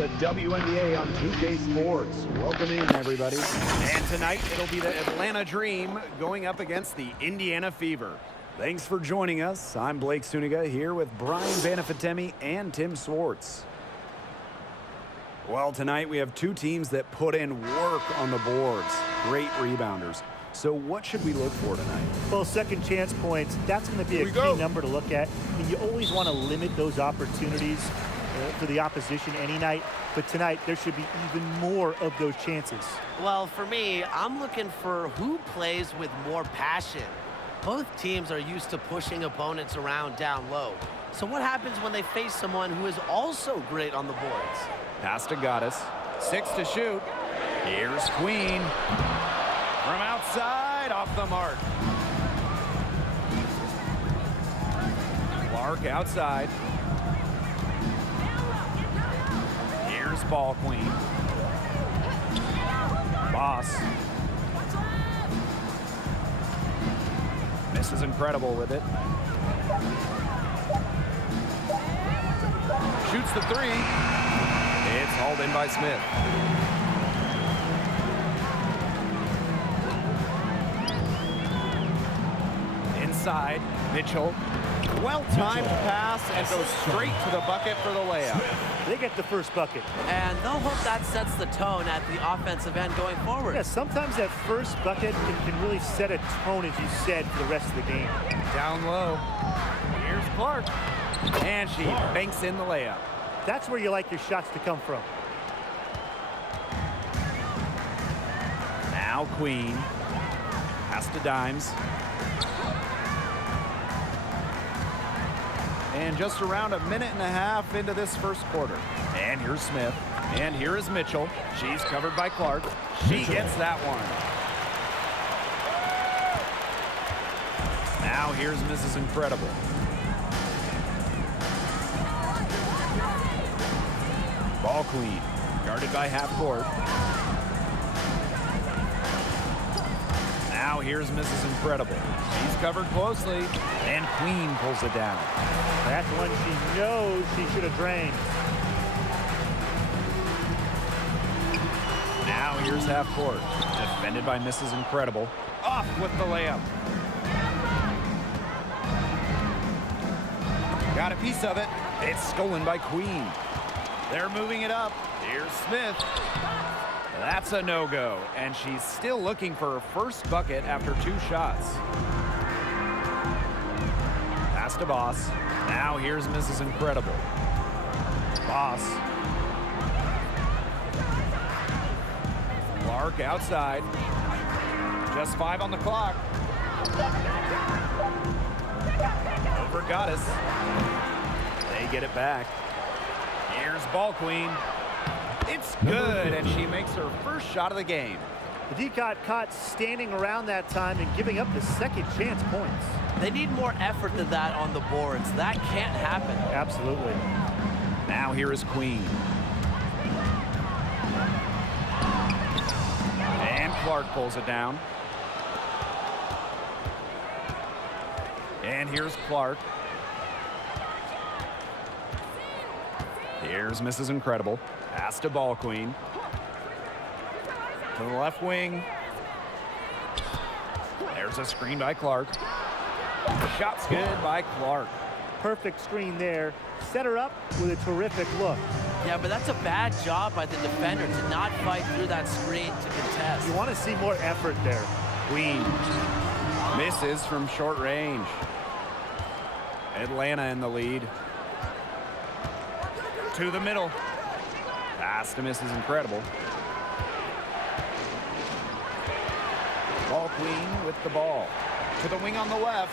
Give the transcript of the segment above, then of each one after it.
the WNBA on 2K Sports. Welcome in, everybody. And tonight, it'll be the Atlanta Dream going up against the Indiana Fever. Thanks for joining us. I'm Blake Suniga here with Brian Banafitemi and Tim Swartz. Well, tonight we have two teams that put in work on the boards. Great rebounders. So what should we look for tonight? Well, second chance points, that's going to be a key number to look at. I mean, you always want to limit those opportunities for the opposition any night. But tonight, there should be even more of those chances. Well, for me, I'm looking for who plays with more passion. Both teams are used to pushing opponents around down low. So what happens when they face someone who is also great on the boards? Pass to Goddess. 6 to shoot. Here's Queen. From outside, off the mark. Clark outside. Here's Ball Queen. Boss. Misses incredible with it. Shoots the three. It's hauled in by Smith. Inside, Mitchell. Well-timed pass and goes straight to the bucket for the layup. They get the first bucket. And they'll hope that sets the tone at the offensive end going forward. Yeah, sometimes that first bucket can really set a tone, as you said, for the rest of the game. Down low. Here's Clark. And she banks in the layup. That's where you like your shots to come from. Now Queen. Pass to Dimes. And just around a minute and a half into this first quarter. And here's Smith. And here is Mitchell. She's covered by Clark. She gets that one. Now here's Mrs. Incredible. Ball Queen. Guarded by half court. Now here's Mrs. Incredible. She's covered closely. And Queen pulls it down. That's one she knows she should have drained. Now here's half court. Defended by Mrs. Incredible. Off with the layup. Got a piece of it. It's stolen by Queen. They're moving it up. Here's Smith. That's a no-go. And she's still looking for her first bucket after 2 shots. Pass to Boss. Now here's Mrs. Incredible. Boss. Clark outside. Just 5 on the clock. Over Goddess. They get it back. Here's Ball Queen. It's good, and she makes her first shot of the game. The D got caught standing around that time and giving up the second chance points. They need more effort than that on the boards. That can't happen. Absolutely. Now here is Queen. And Clark pulls it down. And here's Clark. Here's Mrs. Incredible. Pass to Ball Queen. To the left wing. There's a screen by Clark. Shot's good by Clark. Perfect screen there. Set her up with a terrific look. Yeah, but that's a bad job by the defender to not fight through that screen to contest. You want to see more effort there. Queen misses from short range. Atlanta in the lead. To the middle. Pass to Mrs. Incredible. Ball Queen with the ball. To the wing on the left.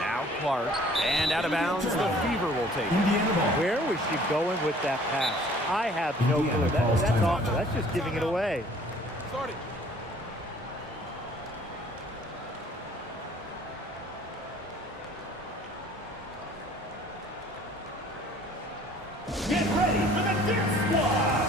Now Clark. And out of bounds, the Fever will take it. Where was she going with that pass? I have no clue. That's awful. That's just giving it away. Sorry. Get ready for the Dance Squad!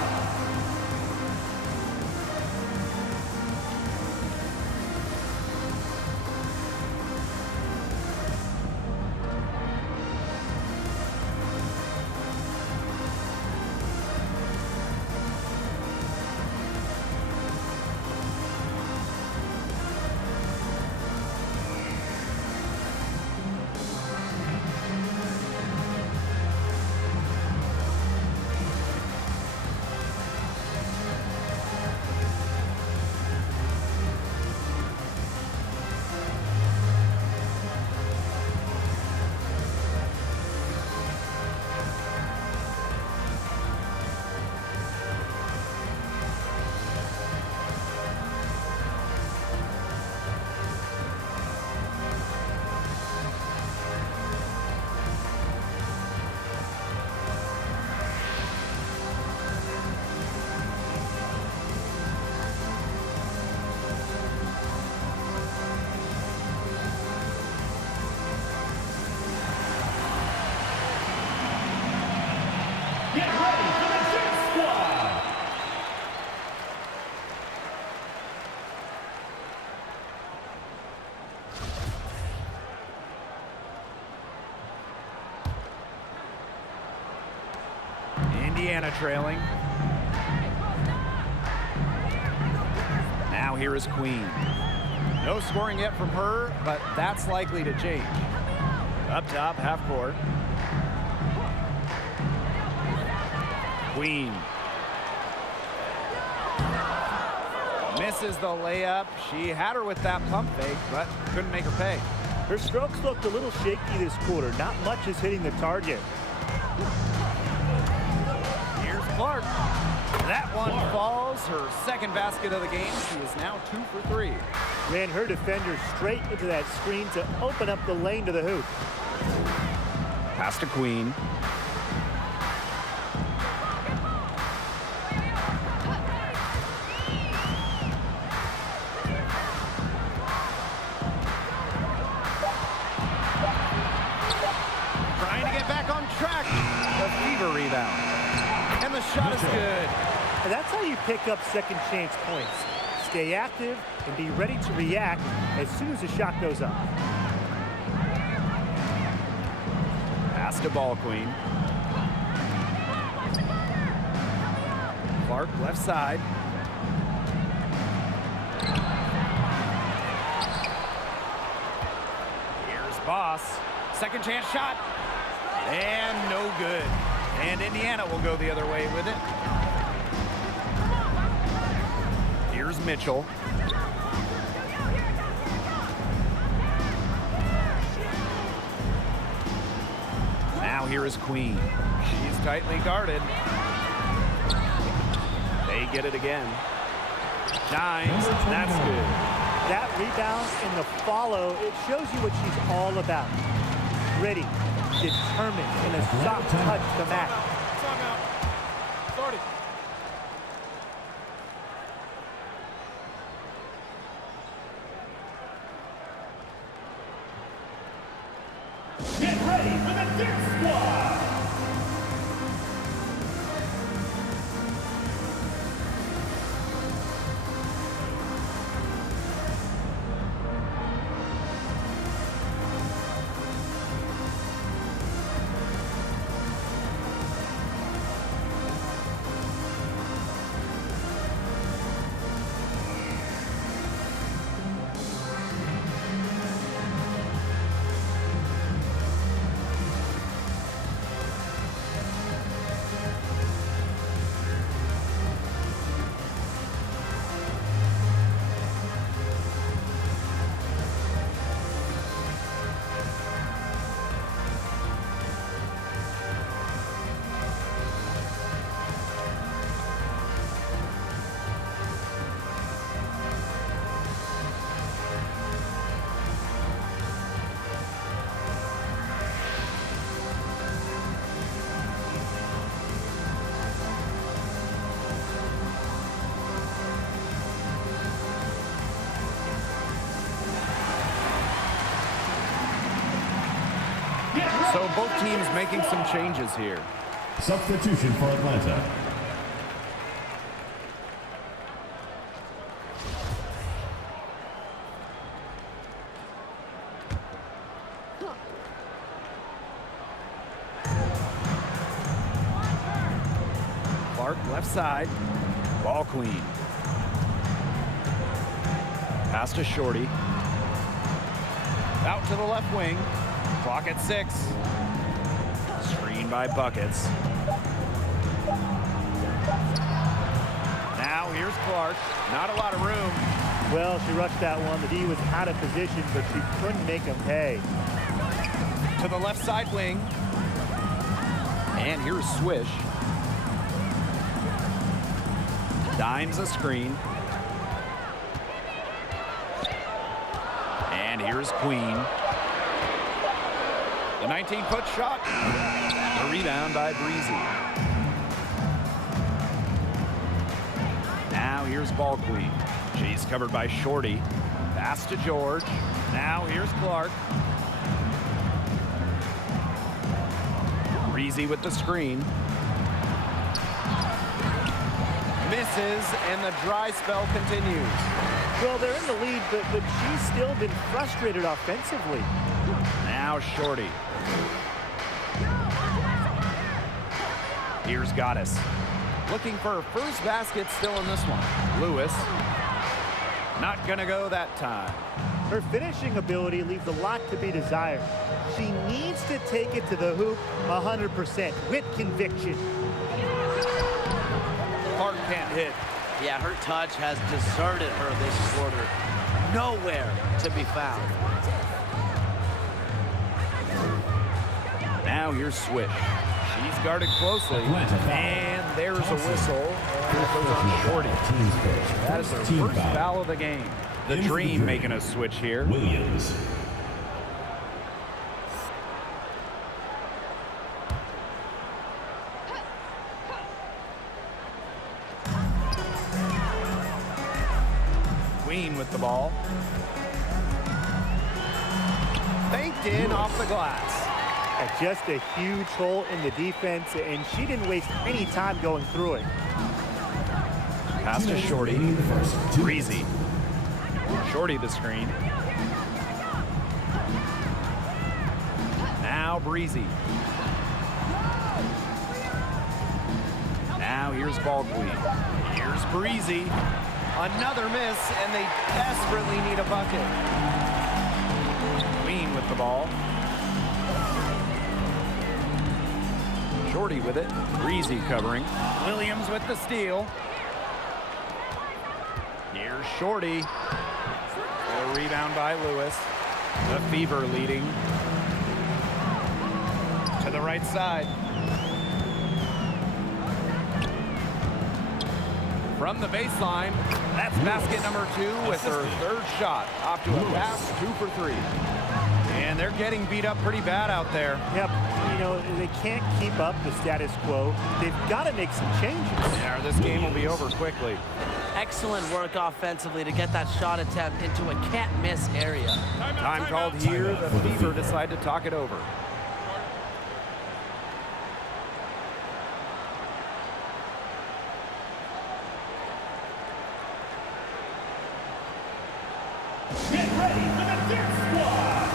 Indiana trailing. Now here is Queen. No scoring yet from her, but that's likely to change. Up top, half court. Queen. Misses the layup. She had her with that pump fake, but couldn't make her pay. Her strokes looked a little shaky this quarter. Not much is hitting the target. Here's Clark. That one falls. Her second basket of the game. She is now 2 for 3. Ran her defender straight into that screen to open up the lane to the hoop. Pass to Queen. Trying to get back on track. The fever rebound. And the shot is good. And that's how you pick up second chance points. Stay active and be ready to react as soon as the shot goes up. Pass to Ball Queen. Clark left side. Here's Boss. Second chance shot. And no good. And Indiana will go the other way with it. Here's Mitchell. Now here is Queen. She's tightly guarded. They get it again. Shines. That's good. That rebound and the follow, it shows you what she's all about. Gritty, determined, and a soft touch to match. Timeout. Started. Get ready for the Dirt Squad! So both teams making some changes here. Substitution for Atlanta. Clark left side. Ball Queen. Pass to Shorty. Out to the left wing. Clock at 6. Screen by Buckets. Now here's Clark. Not a lot of room. Well, she rushed that one. The D was out of position, but she couldn't make him pay. To the left side wing. And here's Swish. Dimes a screen. And here's Queen. The 19-foot shot. The rebound by Breezy. Now here's Ball Queen. She's covered by Shorty. Pass to George. Now here's Clark. Breezy with the screen. Misses, and the dry spell continues. Well, they're in the lead, but she's still been frustrated offensively. Now Shorty. Here's Goddess. Looking for her first basket still in this one. Lewis. Not gonna go that time. Her finishing ability leaves a lot to be desired. She needs to take it to the hoop 100% with conviction. Clark can't hit. Yeah, her touch has deserted her this quarter. Nowhere to be found. Now here's Switch. She's guarded closely. And there's a whistle. Here goes on Shorty. That is her first foul of the game. The Dream making a switch here. Williams. Queen with the ball. Banked in off the glass. Just a huge hole in the defense, and she didn't waste any time going through it. Pass to Shorty. Breezy. Shorty the screen. Now Breezy. Now here's Ball Queen. Here's Breezy. Another miss, and they desperately need a bucket. Queen with the ball. Shorty with it. Breezy covering. Williams with the steal. Here's Shorty. A rebound by Lewis. The Fever leading. To the right side. From the baseline, that's basket number 2 with her third shot. Off to a fast 2 for 3. And they're getting beat up pretty bad out there. Yep, you know, they can't keep up the status quo. They've got to make some changes. Yeah, this game will be over quickly. Excellent work offensively to get that shot attempt into a can't-miss area. Time called here. The Fever decide to talk it over. Get ready for the Dip Squad.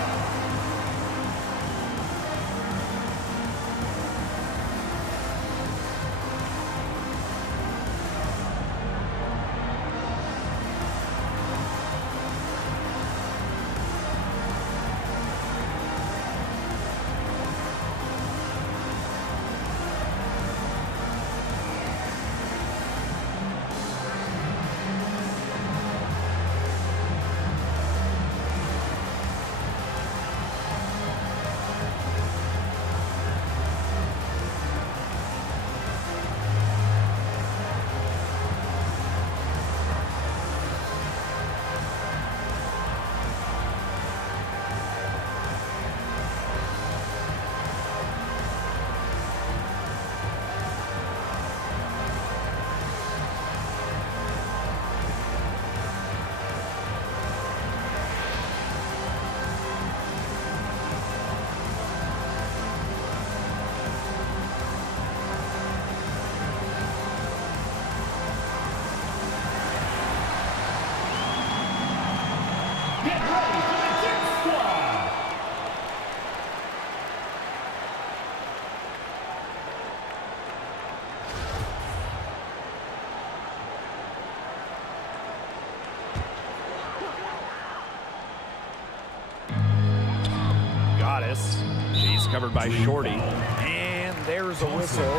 Get ready for the Dip Squad. Goddess. She's covered by Shorty. And there's a whistle. And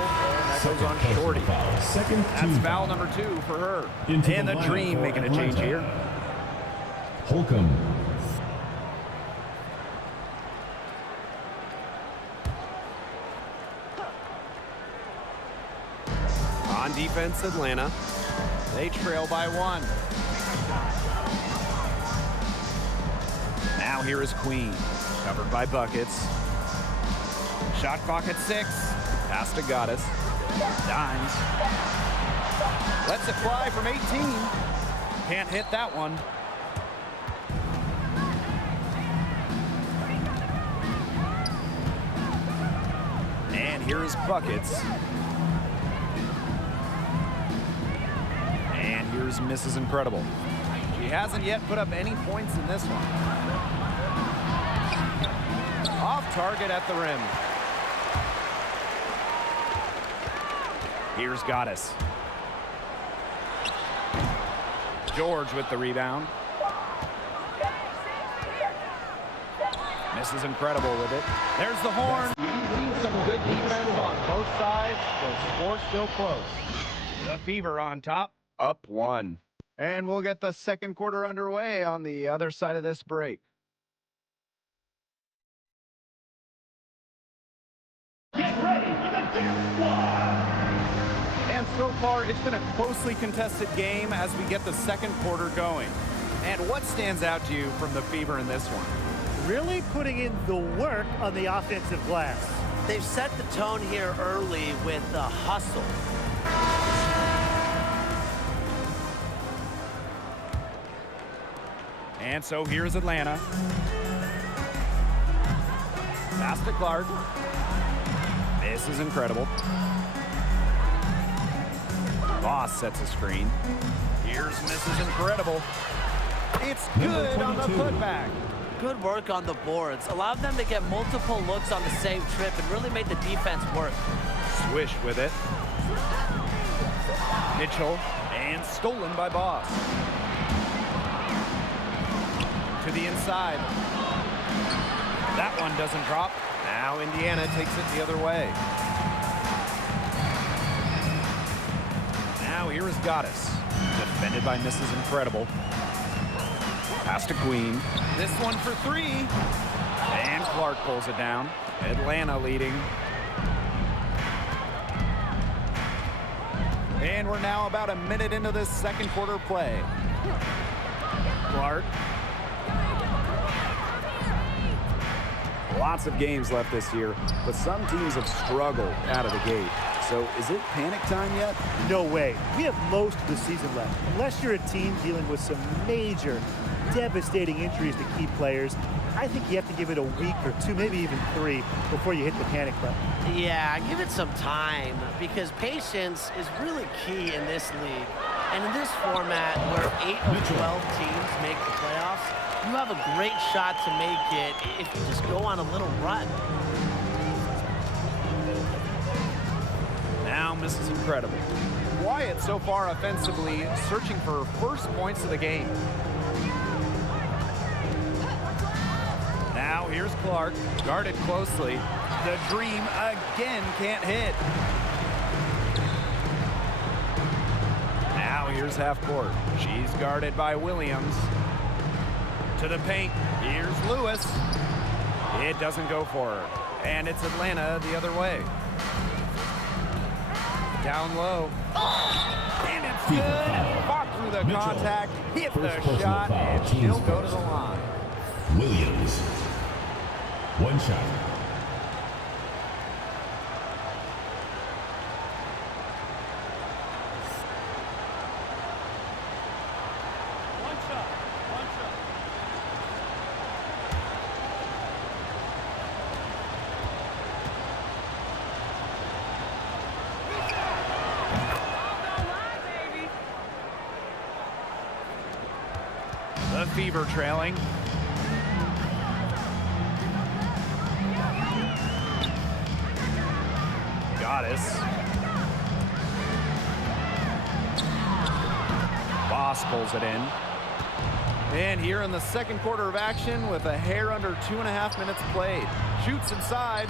that goes on Shorty. That's foul number 2 for her. And the Dream making a change here. Holcomb. On defense, Atlanta. They trail by 1. Now here is Queen. Covered by Buckets. Shot clock at 6. Pass to Goddess. Dimes. Lets it fly from 18. Can't hit that one. And here's Buckets. And here's Mrs. Incredible. She hasn't yet put up any points in this one. Off target at the rim. Here's Goddess. George with the rebound. Misses incredible with it. There's the horn. Some good defense on both sides. The score still close. The Fever on top. Up 1. And we'll get the second quarter underway on the other side of this break. Get ready for the dance squad. And so far, it's been a closely contested game as we get the second quarter going. And what stands out to you from the Fever in this one? Really putting in the work on the offensive glass. They've set the tone here early with the hustle. And so here's Atlanta. Pass to Clark. This is incredible. Boss sets a screen. Here's Mrs. Incredible. It's good on the putback. Good work on the boards. Allowed them to get multiple looks on the same trip and really made the defense work. Swish with it. Mitchell, and stolen by Boss. To the inside. That one doesn't drop. Now Indiana takes it the other way. Now here is Goddess. Defended by Mrs. Incredible. Pass to Queen. This one for 3. And Clark pulls it down. Atlanta leading. And we're now about a minute into this second quarter play. Clark. Lots of games left this year, but some teams have struggled out of the gate. So is it panic time yet? No way. We have most of the season left. Unless you're a team dealing with some major, devastating injuries to key players, I think you have to give it a week or 2, maybe even 3, before you hit the panic button. Yeah, give it some time because patience is really key in this league. And in this format where 8 of 12 teams make the playoffs, you have a great shot to make it if you just go on a little run. Now Mrs. Incredible. Wyatt so far offensively searching for first points of the game. Now here's Clark, guarded closely. The Dream again can't hit. Now here's half court. She's guarded by Williams. To the paint, here's Lewis. It doesn't go for her. And it's Atlanta the other way. Down low. And it's good. Fought through the contact, hit the shot, and she'll go to the line. Williams. 1 shot. The Fever trailing. Goddess. Boss pulls it in. And here in the second quarter of action with a hair under 2.5 minutes played. Shoots inside,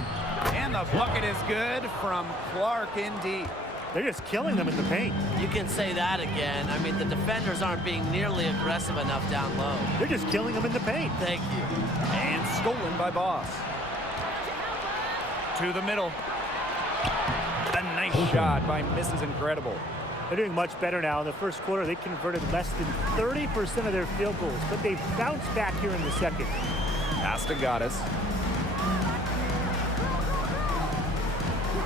and the bucket is good from Clark in deep. They're just killing them in the paint. You can say that again. I mean, the defenders aren't being nearly aggressive enough down low. They're just killing them in the paint. Thank you. And stolen by Boss. To the middle. A nice shot by Mrs. Incredible. They're doing much better now. In the first quarter, they converted less than 30% of their field goals, but they bounced back here in the second. Pass to Goddess.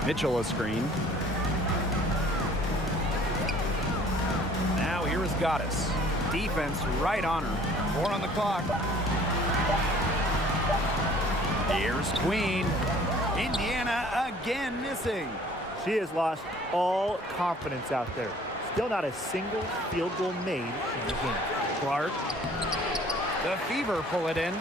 Mitchell a screen. Now here is Goddess. Defense right on her. 4 on the clock. Here's Queen. Indiana again missing. She has lost all confidence out there. Still not a single field goal made in the game. Clark. The Fever pull it in.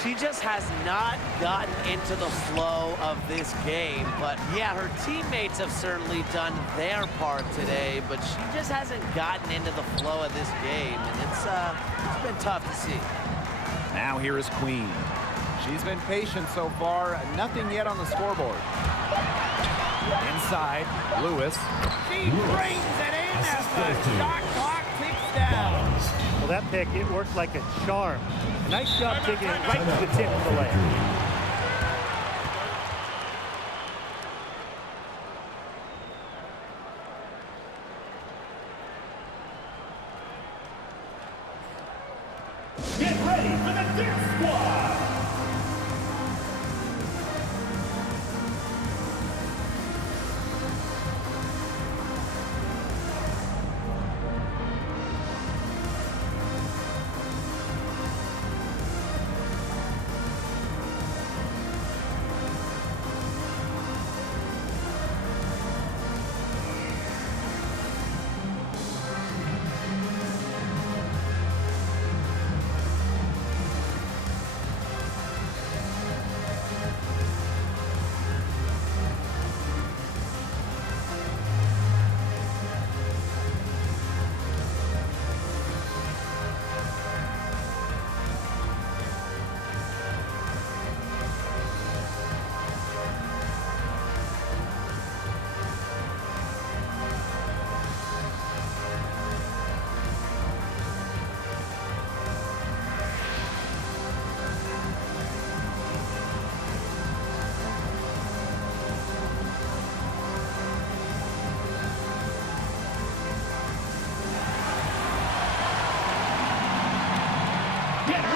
She just has not gotten into the flow of this game. But, yeah, her teammates have certainly done their part today, but she just hasn't gotten into the flow of this game, and it's been tough to see. Now here is Queen. She's been patient so far. Nothing yet on the scoreboard. Inside, Lewis. She brings it in as the shot clock ticks down. Well, that pick, it worked like a charm. Nice job taking it right to the tip of the leg. Get ready for the Dip Squad.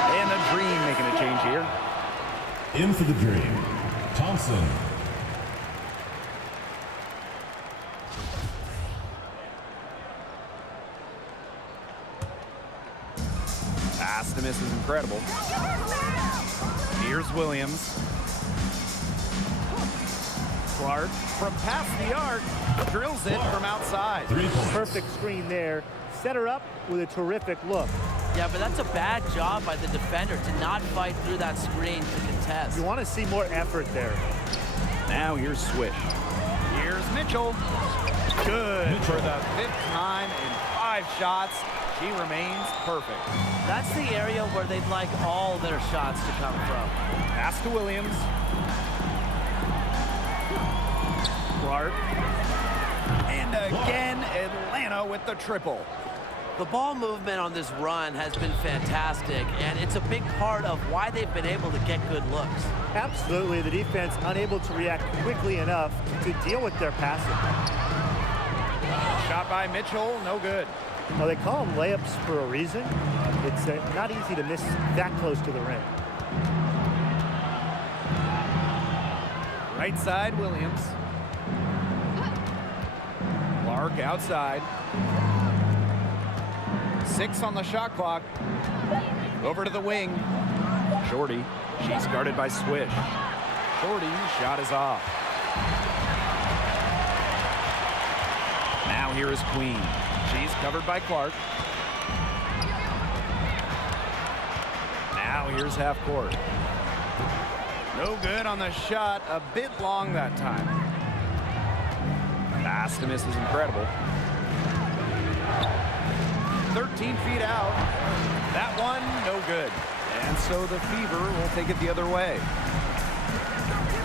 And the Dream making a change here. In for the Dream, Thompson. Pass to miss is incredible. Here's Williams. Clark from past the arc drills it from outside. 3 points. Perfect screen there. Set her up with a terrific look. Yeah, but that's a bad job by the defender to not fight through that screen to contest. You want to see more effort there. Now here's Swish. Here's Mitchell. Good Mitchell. for the 5th time in 5 shots. She remains perfect. That's the area where they'd like all their shots to come from. Pass to Williams. Clark. And again, Atlanta with the triple. The ball movement on this run has been fantastic, and it's a big part of why they've been able to get good looks. Absolutely, the defense unable to react quickly enough to deal with their passing. Shot by Mitchell, no good. Now, they call them layups for a reason. It's not easy to miss that close to the rim. Right side, Williams. Clark outside. 6 on the shot clock. Over to the wing. Shorty. She's guarded by Swish. Shorty, shot is off. Now here is Queen. She's covered by Clark. Now here's half court. No good on the shot. A bit long that time. Pass to miss is incredible. 13 feet out. That one, no good. And so the Fever will take it the other way.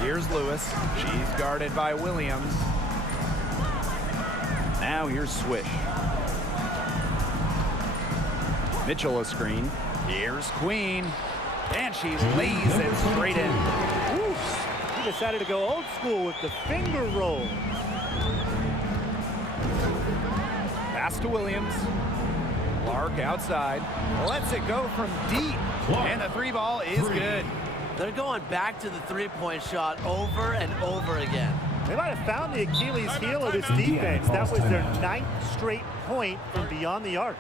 Here's Lewis. She's guarded by Williams. Now here's Swish. Mitchell a screen. Here's Queen. And she lays it straight in. Oof. He decided to go old school with the finger roll. Pass to Williams. Clark outside. Lets it go from deep. And the 3 ball is good. They're going back to the three-point shot over and over again. They might have found the Achilles heel of this defense. That was their 9th straight point from beyond the arc.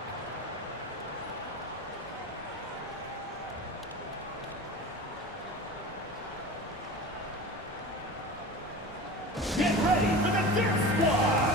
Get ready for the Dip Squad.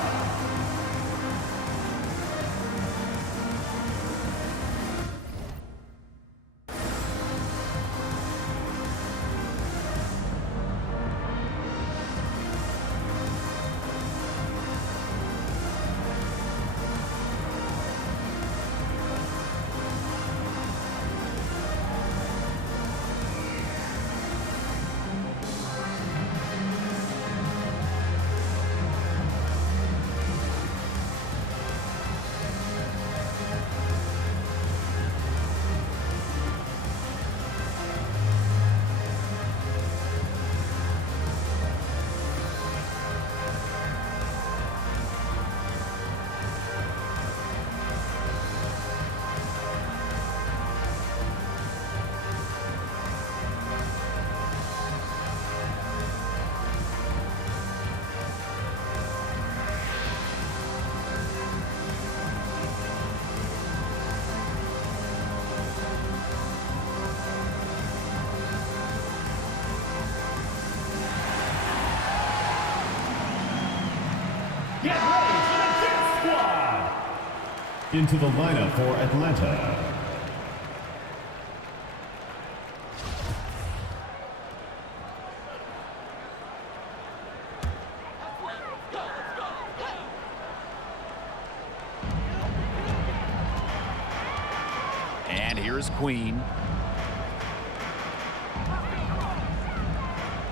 Into the lineup for Atlanta. And here's Queen.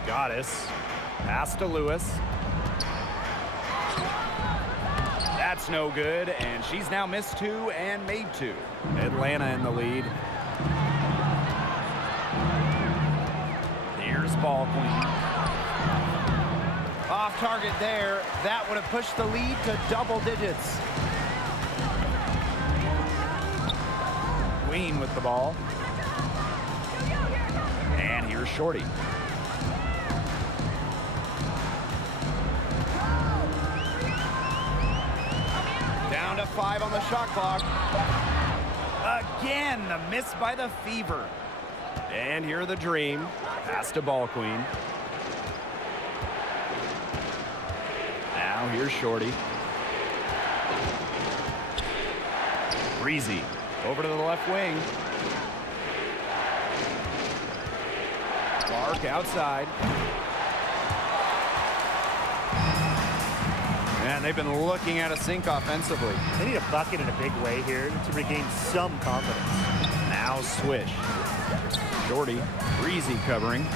Goddess. Pass to Lewis. That's no good, and she's now missed 2 and made 2. Atlanta in the lead. Here's ball Queen. Off target there. That would have pushed the lead to double digits. Queen with the ball. And here's Shorty. Down to 5 on the shot clock. Again, the miss by the Fever. And here the Dream. Pass to ball Queen. Now here's Shorty. Breezy. Over to the left wing. Clark outside. And they've been looking at a sink offensively. They need a bucket in a big way here to regain some confidence. Now Swish. Shorty. Breezy covering.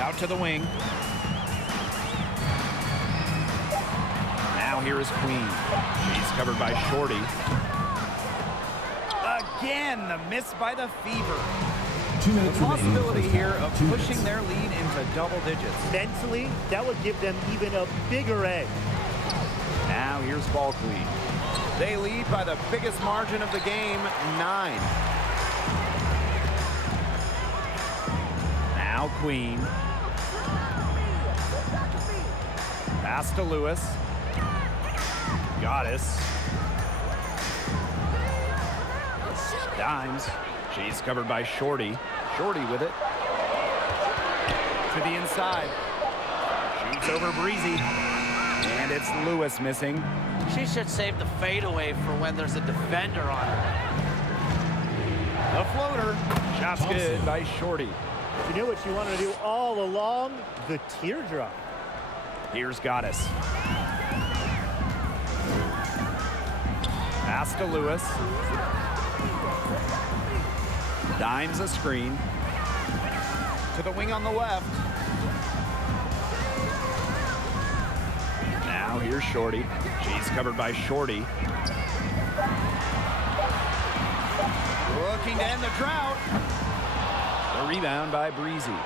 Out to the wing. Now here is Queen. She's covered by Shorty. Again, the miss by the Fever. 2 minutes The remaining in the possibility first here half. of 2 pushing minutes. their lead into double digits. Mentally, that would give them even a bigger edge. Now here's ball Queen. They lead by the biggest margin of the game, 9. Now Queen. Pass to Lewis. Goddess. Dimes. She's covered by Shorty. Shorty with it. To the inside. Shoots over Breezy. And it's Lewis missing. She should save the fadeaway for when there's a defender on her. The floater. Shot's good by Shorty. You know what you wanted to do all along? The teardrop. Here's Goddess. Pass to Lewis. Dimes a screen. To the wing on the left. Now here's Shorty. She's covered by Shorty. Looking to end the drought. The rebound by Breezy.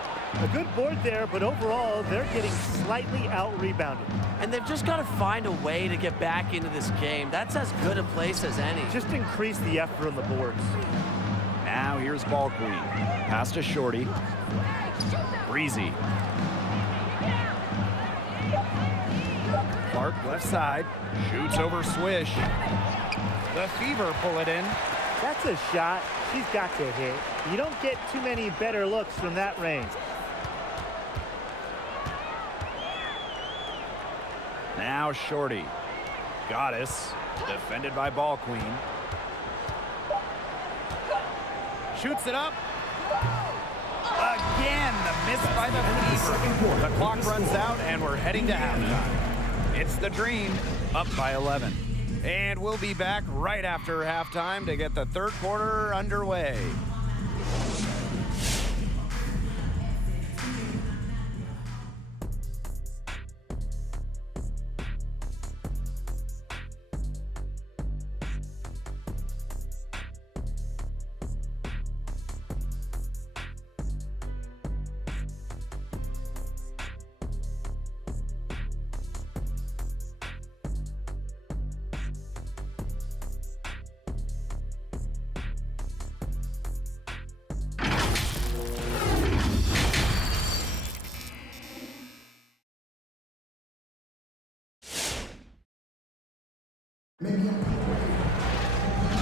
A good board there, but overall, they're getting slightly out-rebounded. And they've just got to find a way to get back into this game. That's as good a place as any. Just increase the effort on the boards. Now here's ball Queen. Pass to Shorty. Breezy. Clark left side. Shoots over Swish. The Fever pull it in. That's a shot she's got to hit. You don't get too many better looks from that range. Now Shorty. Goddess. Defended by ball Queen. Shoots it up. Again, the miss by the Fever. The clock runs out, and we're heading to halftime. It's the Dream, up by 11. And we'll be back right after halftime to get the third quarter underway.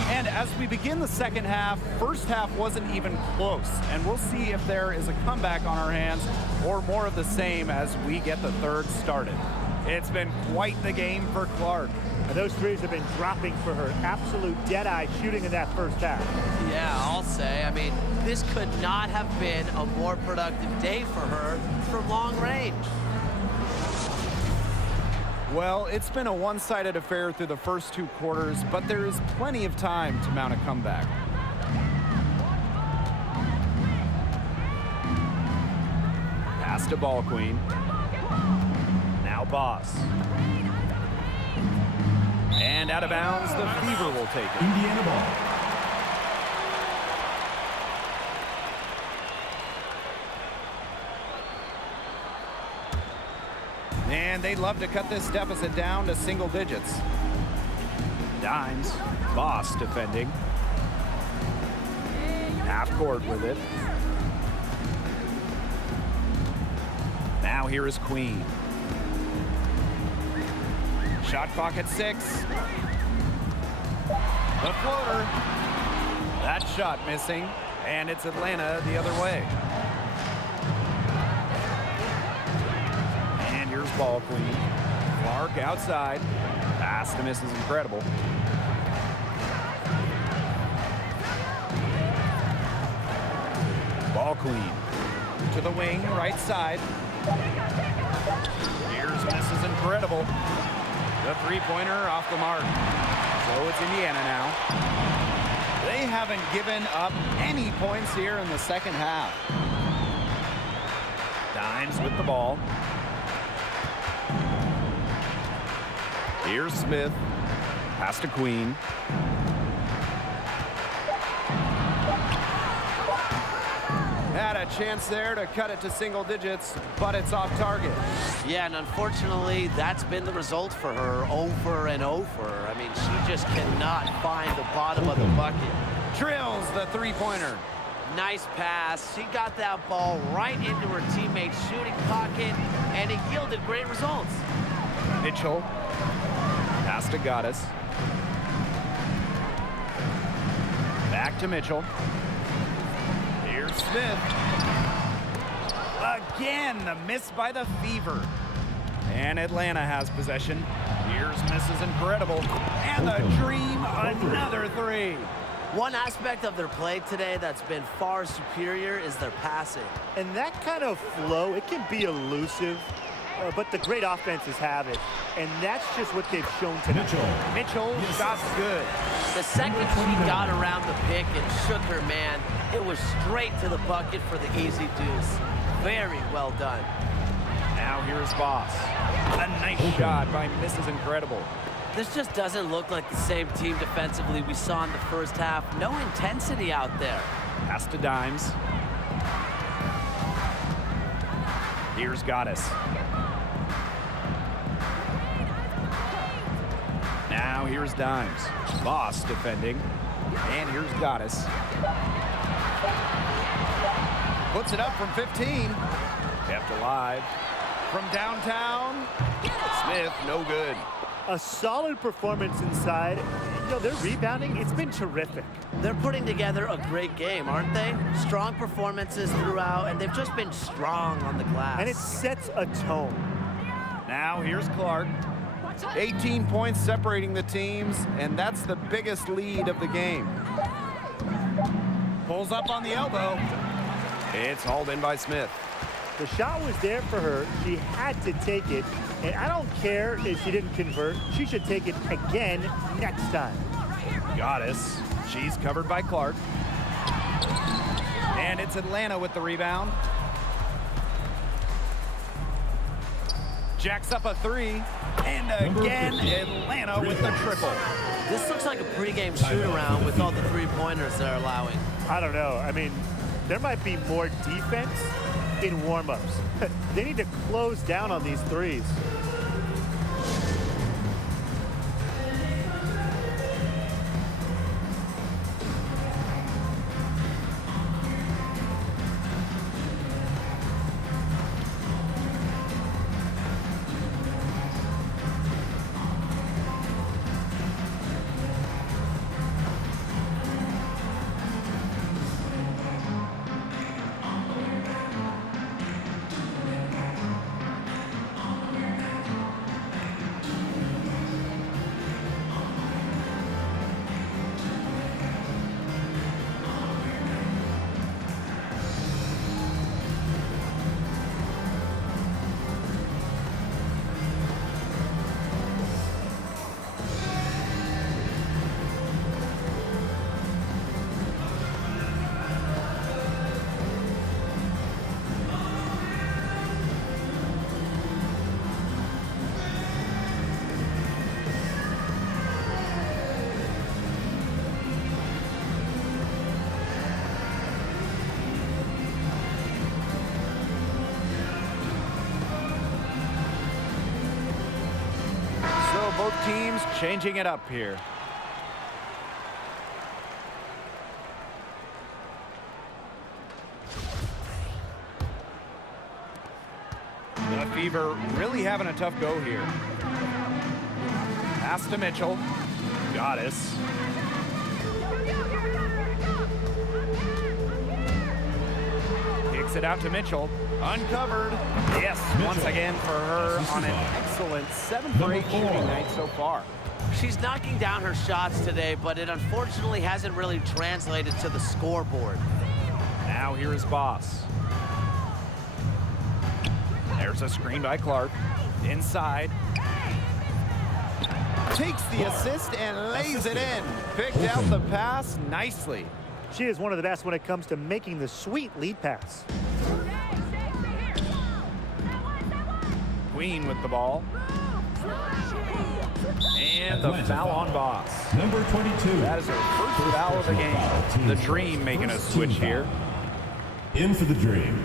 And as we begin the second half, first half wasn't even close, and we'll see if there is a comeback on our hands or more of the same as we get the third started. It's been quite the game for Clark. And those threes have been dropping for her. Absolute dead-eye shooting in that first half. Yeah, I'll say. I mean, this could not have been a more productive day for her from long range. Well, it's been a one-sided affair through the first 2 quarters, but there is plenty of time to mount a comeback. Pass to Ball Queen. Now Boss. And out of bounds, the Fever will take it. Indiana ball. And they'd love to cut this deficit down to single digits. Dimes. Boss defending. Half court with it. Now here is Queen. Shot clock at 6. The floater. That shot missing. And it's Atlanta the other way. And here's Ball Queen. Clark outside. Pass to miss is incredible. Ball Queen. To the wing, right side. Here's miss is incredible. The three-pointer off the mark. So it's Indiana now. They haven't given up any points here in the second half. Dimes with the ball. Here's Smith. Pass to Queen. Had a chance there to cut it to single digits, but it's off target. Yeah, and unfortunately, that's been the result for her over and over. I mean, she just cannot find the bottom of the bucket. Drills the three-pointer. Nice pass. She got that ball right into her teammate's shooting pocket, and it yielded great results. Mitchell. Pass to Goddess. Back to Mitchell. Here's Smith. Again, the miss by the Fever. And Atlanta has possession. Here's misses incredible. And the Dream, another three. One aspect of their play today that's been far superior is their passing. And that kind of flow, it can be elusive, but the great offenses have it. And that's just what they've shown tonight. Mitchell shot good. The second she got around the pick and shook her man, it was straight to the bucket for the easy deuce. Very well done. Now here's Boss. A nice shot by Mrs. Incredible. This just doesn't look like the same team defensively we saw in the first half. No intensity out there. Pass to Dimes. Here's Goddess. Now here's Dimes. Boss defending. And here's Goddess. Puts it up from 15. Kept alive. From downtown. Smith, no good. A solid performance inside. You know, their rebounding, it's been terrific. They're putting together a great game, aren't they? Strong performances throughout, and they've just been strong on the glass. And it sets a tone. Now here's Clark. 18 points separating the teams, and that's the biggest lead of the game. Pulls up on the elbow. It's hauled in by Smith. The shot was there for her. She had to take it. And I don't care if she didn't convert. She should take it again next time. Goddess. She's covered by Clark. And it's Atlanta with the rebound. Jacks up a three. And again, Atlanta with the triple. This looks like a pregame shoot-around with all the three-pointers they're allowing. I don't know. I mean, there might be more defense in warm-ups. They need to close down on these threes. Both teams changing it up here. The Fever really having a tough go here. Pass to Mitchell. Goddess. Kicks it out to Mitchell. Uncovered. Yes, once again for her on an excellent 7 for 8 shooting night so far. She's knocking down her shots today, but it unfortunately hasn't really translated to the scoreboard. Now here is Boss. There's a screen by Clark. Inside. Takes the assist and lays it in. Picked out the pass nicely. She is one of the best when it comes to making the sweet lead pass. Queen with the ball. And the foul on Boss. Number 22. That is her first foul of the game. The Dream making a switch here. In for the Dream.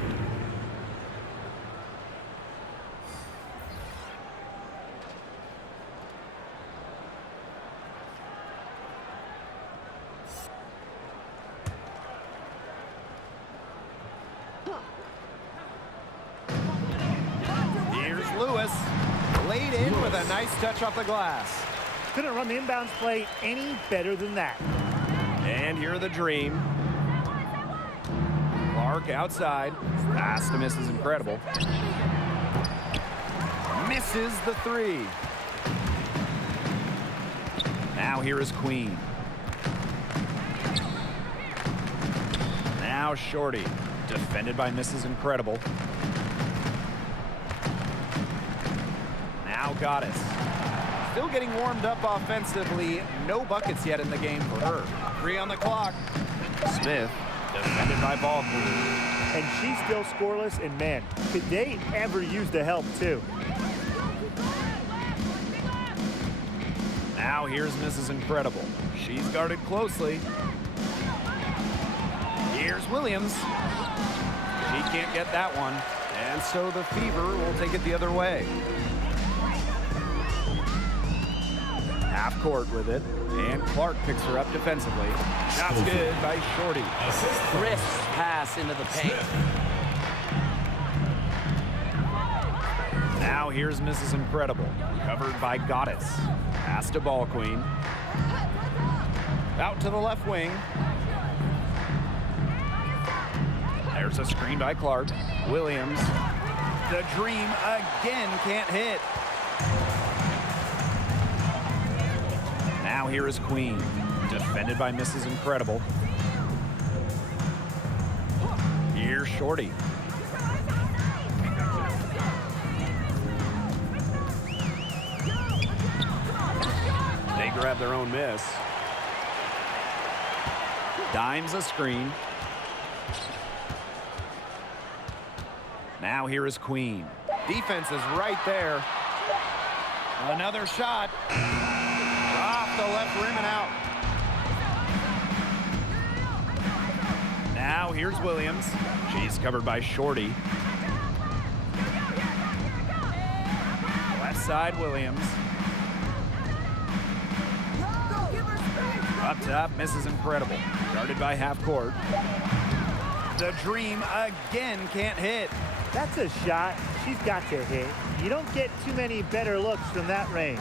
Laid in with a nice touch off the glass. Couldn't run the inbounds play any better than that. And here are the Dream. Clark outside. Pass to miss is incredible. Misses the 3. Now here is Queen. Now Shorty. Defended by Mrs. Incredible. Now Goddess. Still getting warmed up offensively. No buckets yet in the game for her. 3 on the clock. Smith, defended by Ball Queen. And she's still scoreless, and man, could they ever use the help too? Now here's Mrs. Incredible. She's guarded closely. Here's Williams. She can't get that one. And so the Fever will take it the other way. Half court with it, and Clark picks her up defensively. Shot's good by Shorty. Crisp pass into the paint. Now here's Mrs. Incredible, covered by Goddess. Pass to Ball Queen. Out to the left wing. There's a screen by Clark. Williams. The Dream again can't hit. Now here is Queen, defended by Mrs. Incredible. Here's Shorty. They grab their own miss. Dimes a screen. Now here is Queen. Defense is right there. Another shot. Off the left rim and out. Now here's Williams. She's covered by Shorty. Left side Williams. Up top, Mrs. Incredible. Guarded by half court. The Dream again can't hit. That's a shot she's got to hit. You don't get too many better looks from that range.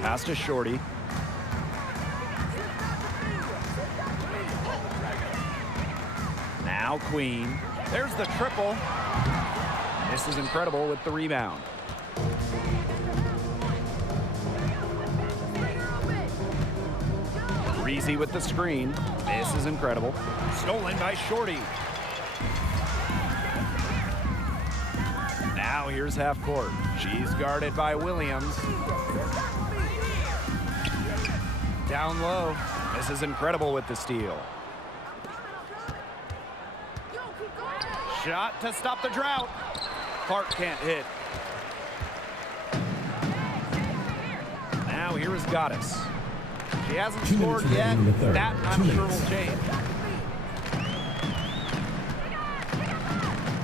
Pass to Shorty. Now Queen. There's the triple. This is Incredible with the rebound. Breezy with the screen. This is Incredible. Stolen by Shorty. Now here's half court. She's guarded by Williams. Down low. This is Incredible with the steal. Shot to stop the drought. Clark can't hit. Now here is Goddess. She hasn't scored yet. That I'm sure will change.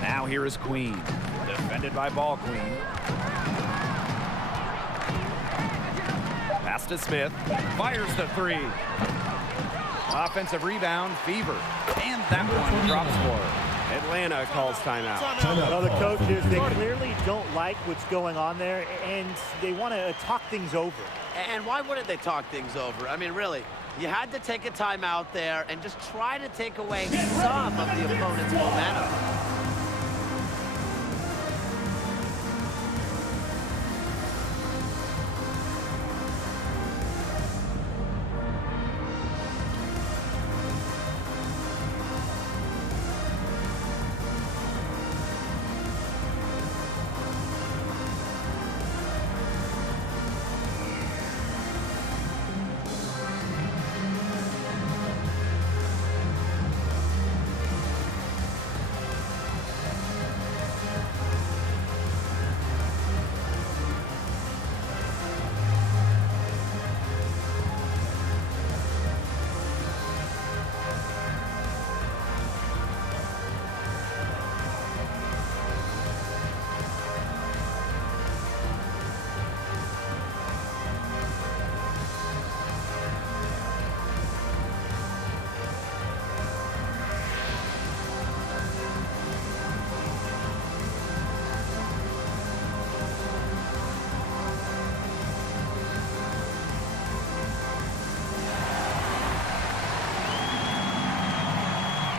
Now here is Queen. Defended by Ball Queen. Pass to Smith. Fires the three. Offensive rebound, Fever. And that one drops for her. Atlanta calls timeout. Well, the coaches, they clearly don't like what's going on there, and they want to talk things over. And why wouldn't they talk things over? I mean, really, you had to take a timeout there and just try to take away some of the opponent's momentum.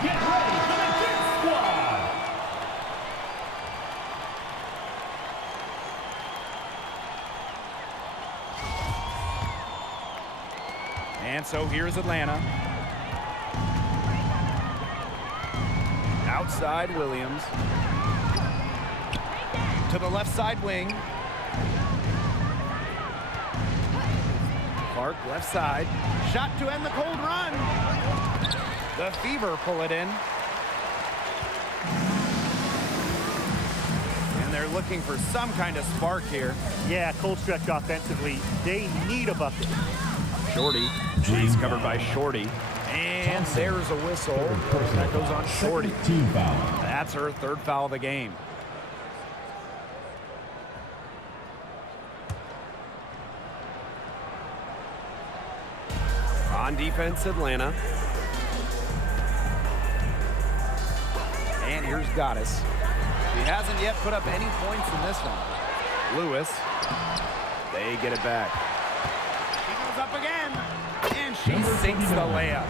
Get ready for the Dirt Squad! And so here's Atlanta. Outside Williams. To the left side wing. Clark left side. Shot to end the cold run. The Fever pull it in. And they're looking for some kind of spark here. Yeah, cold stretch offensively. They need a bucket. Shorty. She's covered by Shorty. And there's a whistle. That goes on Shorty. Team foul. That's her third foul of the game. On defense, Atlanta. And here's Goddess. He hasn't yet put up any points in this one. Lewis. They get it back. She goes up again. And she sinks the layup.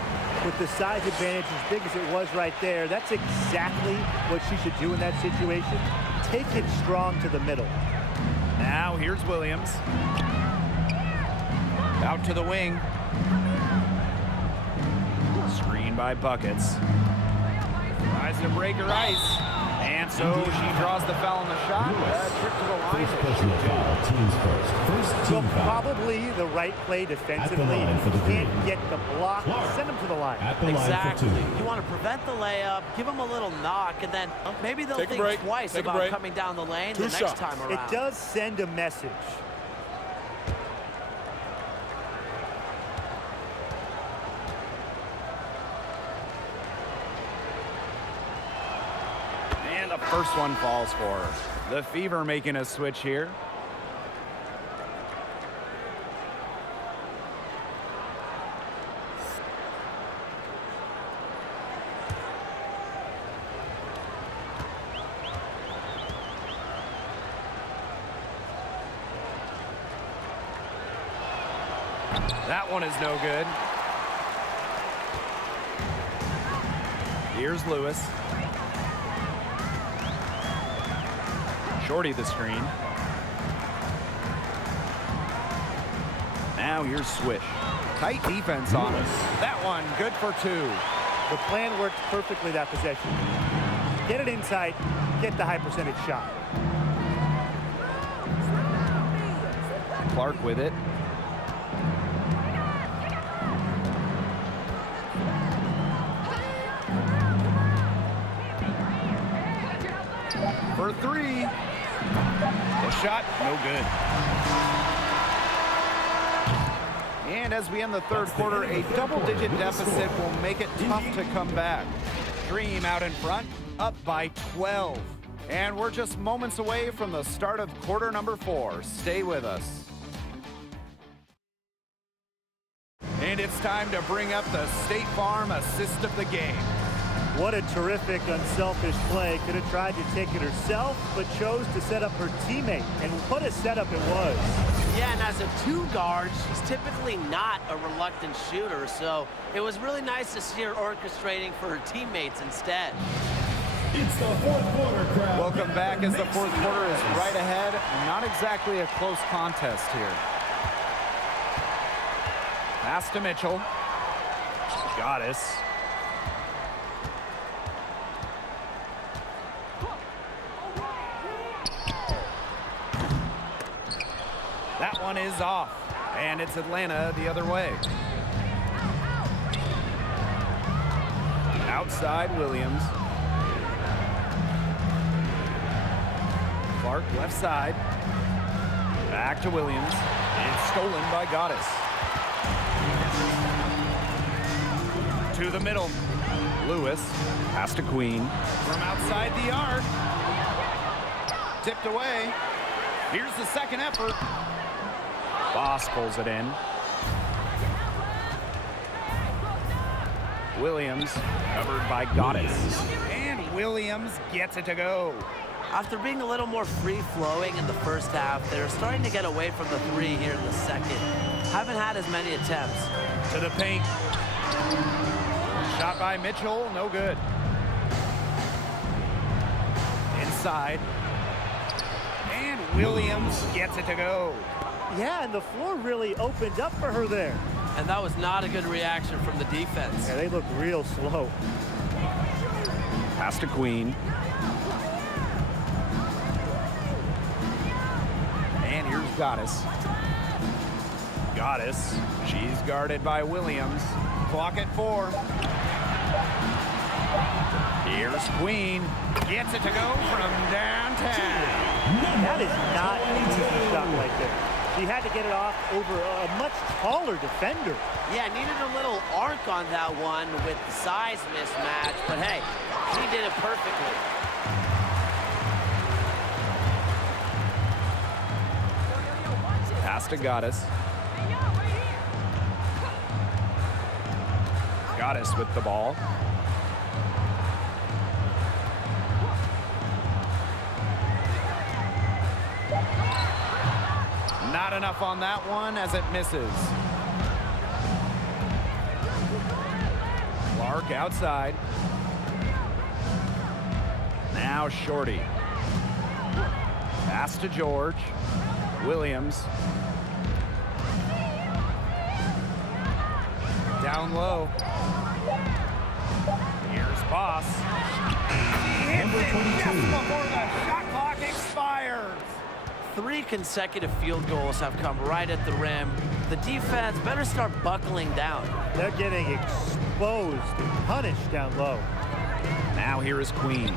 With the size advantage as big as it was right there, that's exactly what she should do in that situation. Take it strong to the middle. Now here's Williams. Out to the wing. Screen by Buckets. Tries to break her ice. And so she draws the foul on the shot. Trip to the line. First personal foul, teams first. First Well, team foul. probably the right play defensively. line If for the you can't Green. get the block, Clark. send them to the line. At the line for Exactly. two. You want to prevent the layup, give them a little knock, and then maybe they'll think twice about coming down the lane the next time around. It does send a message. And the first one falls for her. The Fever making a switch here. That one is no good. Here's Lewis. Shorty the screen. Now here's Swish. Tight defense on us. That one good for two. The plan worked perfectly that possession. Get it inside, get the high percentage shot. Clark with it. For three. The shot, no good. And as we end the third quarter, a double-digit deficit will make it tough to come back. Dream out in front, up by 12. And we're just moments away from the start of quarter number 4. Stay with us. time to bring up the State Farm assist of the game. What a terrific, unselfish play. Could have tried to take it herself, but chose to set up her teammate. And what a setup it was. Yeah, and as a two guard, she's typically not a reluctant shooter, so it was really nice to see her orchestrating for her teammates instead. It's the fourth quarter, crowd. Welcome back as the fourth quarter is right ahead. Not exactly a close contest here. Pass to Mitchell. Goddess. That one is off, and it's Atlanta the other way. Outside Williams. Clark left side. Back to Williams. It's stolen by Goddess. To the middle. Lewis. Pass to Queen. From outside the arc. Tipped away. Here's the second effort. Boss pulls it in. Williams covered by Goddess. And Williams gets it to go. After being a little more free-flowing in the first half, they're starting to get away from the three here in the second. Haven't had as many attempts. To the paint. Shot by Mitchell, no good. Inside. And Williams gets it to go. Yeah, and the floor really opened up for her there. And that was not a good reaction from the defense. Yeah, they look real slow. Pass to Queen. And here's Goddess. Goddess. She's guarded by Williams. Clock at 4. Here's Queen. Gets it to go from downtown. That is not an easy shot right there. She had to get it off over a much taller defender. Yeah, needed a little arc on that one with the size mismatch, but hey, she did it perfectly. Pass to Goddess. Goddess with the ball. Not enough on that one as it misses. Clark outside. Now Shorty. Pass to George. Williams. Down low. Here's Boss. Number 22. Just before the shot clock expires. 3 consecutive field goals have come right at the rim. The defense better start buckling down. They're getting exposed and punished down low. Now here is Queen.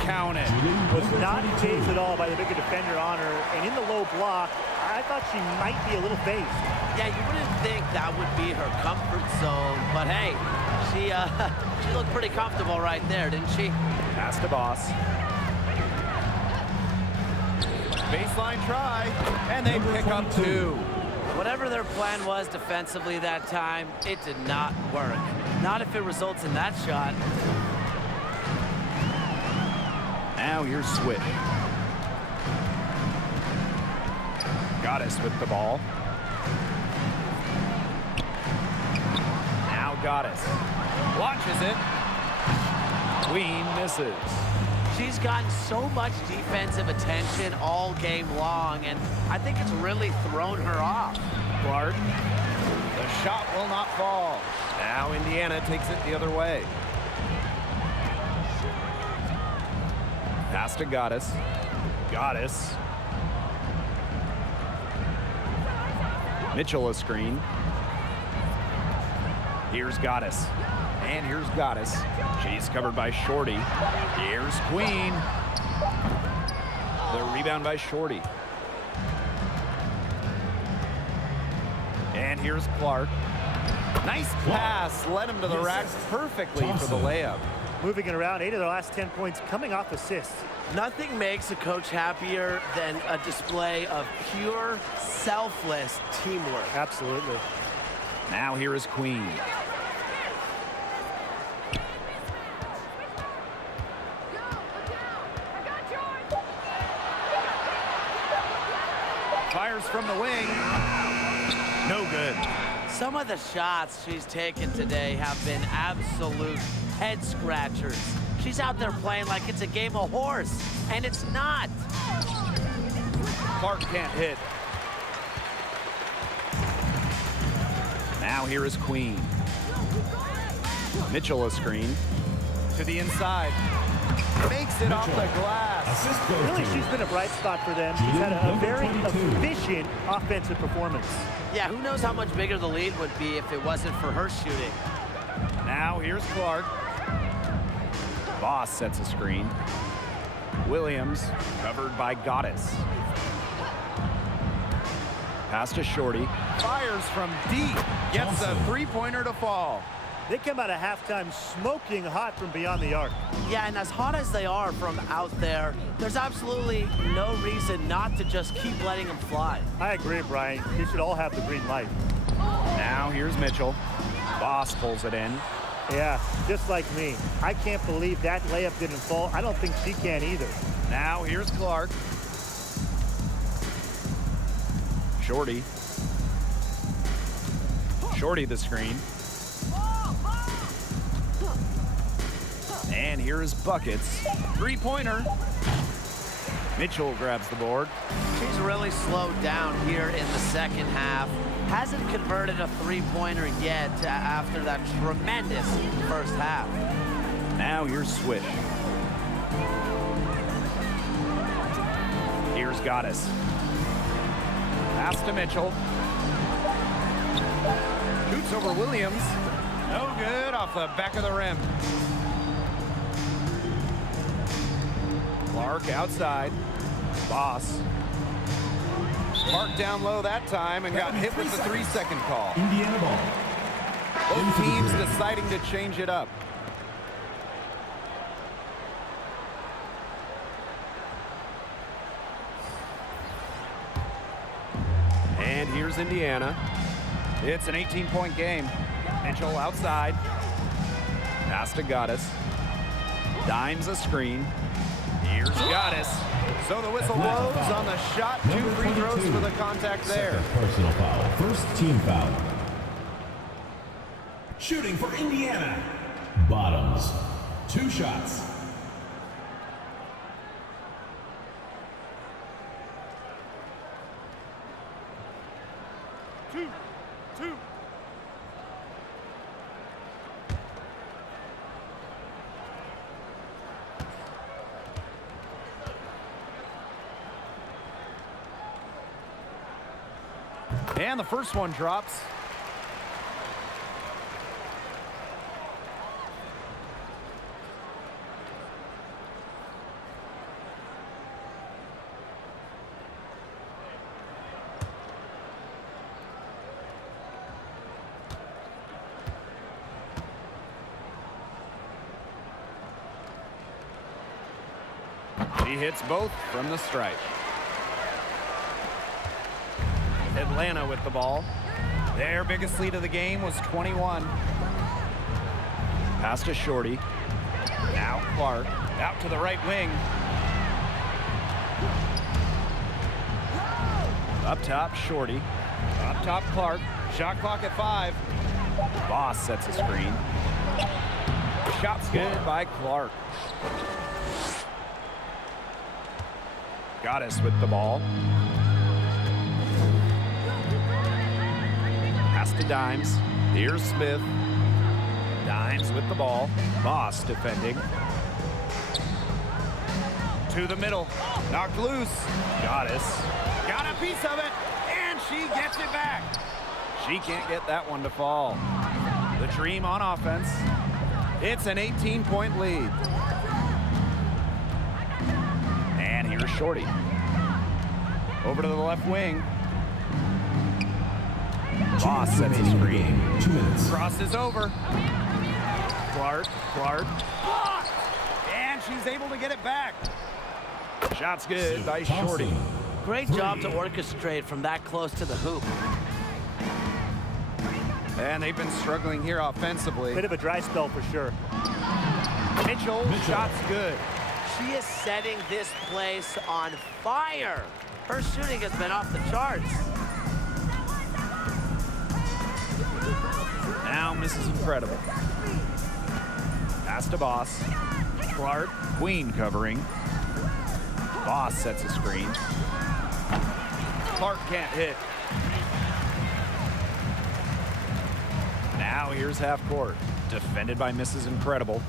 Count it. Was not phased at all by the bigger defender on her. And in the low block, I thought she might be a little phased. Yeah, you wouldn't think that would be her comfort zone, but hey, she looked pretty comfortable right there, didn't she? Pass to Boss. Baseline try, and they pick up 2. Whatever their plan was defensively that time, it did not work. Not if it results in that shot. Now here's Swift. Goddess with the ball. Now Goddess. Launches it. Queen misses. She's gotten so much defensive attention all game long, and I think it's really thrown her off. Clark. The shot will not fall. Now Indiana takes it the other way. Pass to Goddess. Goddess. Mitchell a screen. Here's Goddess. And here's Goddess. She's covered by Shorty. Here's Queen. The rebound by Shorty. And here's Clark. Nice pass. Led him to the rack perfectly for the layup. Moving it around, 8 of their last 10 points coming off assists. Nothing makes a coach happier than a display of pure, selfless teamwork. Absolutely. Now here is Queen. Fires from the wing. No good. Some of the shots she's taken today have been absolute head scratchers. She's out there playing like it's a game of horse, and it's not. Clark can't hit. Now here is Queen. Mitchell a screen. To the inside. Makes it off the glass. Really, she's been a bright spot for them. She's had a very efficient offensive performance. Yeah, who knows how much bigger the lead would be if it wasn't for her shooting. Now here's Clark. Boss sets a screen. Williams covered by Goddess. Pass to Shorty. Fires from deep. Gets a three-pointer to fall. They come out of halftime smoking hot from beyond the arc. Yeah, and as hot as they are from out there, there's absolutely no reason not to just keep letting them fly. I agree, Brian. They should all have the green light. Now here's Mitchell. Boss pulls it in. Yeah, just like me. I can't believe that layup didn't fall. I don't think she can either. Now here's Clark. Shorty. Shorty the screen. And here is Buckets. Three-pointer. Mitchell grabs the board. She's really slowed down here in the second half. Hasn't converted a three-pointer yet after that tremendous first half. Now here's Swish. Here's Goddess. Pass to Mitchell. Shoots over Williams. No good off the back of the rim. Clark outside. Boss. Clark down low that time and got hit with the 3-second call. Indiana ball. Both teams deciding to change it up. And here's Indiana. It's an 18-point game. Mitchell outside. Pass to Goddess. Dimes a screen. Here's Goddess. So the whistle blows on the shot. 2 free throws for the contact there. Personal foul. First team foul. Shooting for Indiana. Bottoms. 2 shots. Two. And the first one drops. She hits both from the stripe. Atlanta with the ball. Their biggest lead of the game was 21. Pass to Shorty. Now Clark out to the right wing. Up top, Shorty. Up top, Clark. Shot clock at 5. Boss sets a screen. Shot's good by Clark. Goddess with the ball. Pass to Dimes. Here's Smith. Dimes with the ball. Boss defending. To the middle. Knocked loose. Goddess. Got a piece of it. And she gets it back. She can't get that one to fall. The Dream on offense. It's an 18-point lead. And here's Shorty. Over to the left wing. Boss sets a screen. 2 minutes. Crosses over. Clark. Blocked! And she's able to get it back. Shot's good by Shorty. Great job to orchestrate from that close to the hoop. And they've been struggling here offensively. Bit of a dry spell for sure. Mitchell, shot's good. She is setting this place on fire. Her shooting has been off the charts. Now Mrs. Incredible. Pass to Boss. Clark, Queen covering. Boss sets a screen. Clark can't hit. Now here's half court. Defended by Mrs. Incredible.